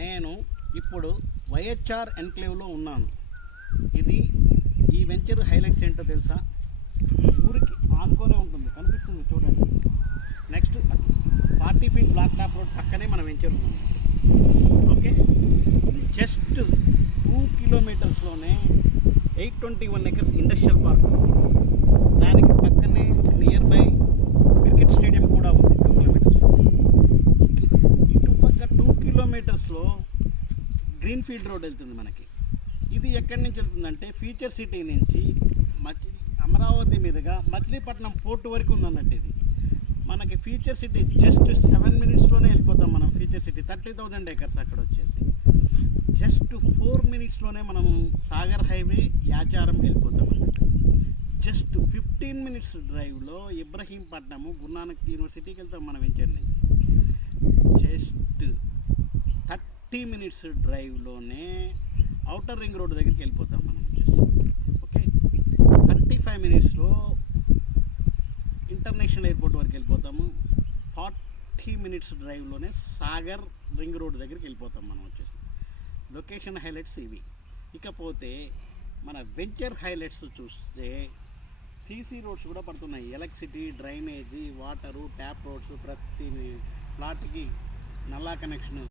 నేను ఇప్పుడు వైహెచ్ఆర్ ఎన్క్లేవ్లో ఉన్నాను. ఈ వెంచర్ హైలైట్స్ ఏంటో తెలుసా? ఊరికి ఆనుకొనే ఉంటుంది, కనిపిస్తుంది చూడండి. Next 40 feet black top road పక్కనే మన వెంచర్ ఉన్నాం. ఓకే, జస్ట్ 2 కిలోమీటర్స్లోనే 821 acres ఇండస్ట్రియల్ పార్క్ ఉంది. దానికి పక్కనే నియర్ బై క్రికెట్ స్టేడియం కూడా ఉంది 2 కిలోమీటర్స్లో. ఇటుపక్క 2 కిలోమీటర్స్లో గ్రీన్ ఫీల్డ్ రోడ్ వెళ్తుంది మనకి. ఇది ఎక్కడి నుంచి వెళ్తుందంటే ఫ్యూచర్ సిటీ నుంచి అమరావతి మీదుగా మచిలీపట్నం పోర్టు వరకు ఉందన్నట్టు. ఇది మనకి ఫ్యూచర్ సిటీ జస్ట్ 7 minutesలోనే వెళ్ళిపోతాం మనం. ఫ్యూచర్ సిటీ 30,000 acres అక్కడ వచ్చేసి జస్ట్ 4 minutesలోనే మనం సాగర్ హైవే యాచారం వెళ్ళిపోతాం అన్నట్టు. జస్ట్ 15 minutes డ్రైవ్లో ఇబ్రహీంపట్నము గురునానక్ యూనివర్సిటీకి వెళ్తాం మన వెంచర్ నుంచి. జస్ట్ 30 minutes డ్రైవ్లోనే ఔటర్ రింగ్ రోడ్ దగ్గరికి వెళ్ళిపోతాం మనం వచ్చేసి. ఓకే, 35 minutesలో ఇంటర్నేషనల్ ఎయిర్పోర్ట్ వరకు వెళ్ళిపోతాము. 40 minutes డ్రైవ్లోనే సాగర్ రింగ్ రోడ్ దగ్గరికి వెళ్ళిపోతాం మనం వచ్చేసి. లొకేషన్ హైలైట్స్ ఇవి. ఇకపోతే మన వెంచర్ హైలైట్స్ చూస్తే సీసీ రోడ్స్ కూడా పడుతున్నాయి. Electricity, drainage, water, tap roads, ప్రతి ప్లాట్కి నల్లా కనెక్షన్.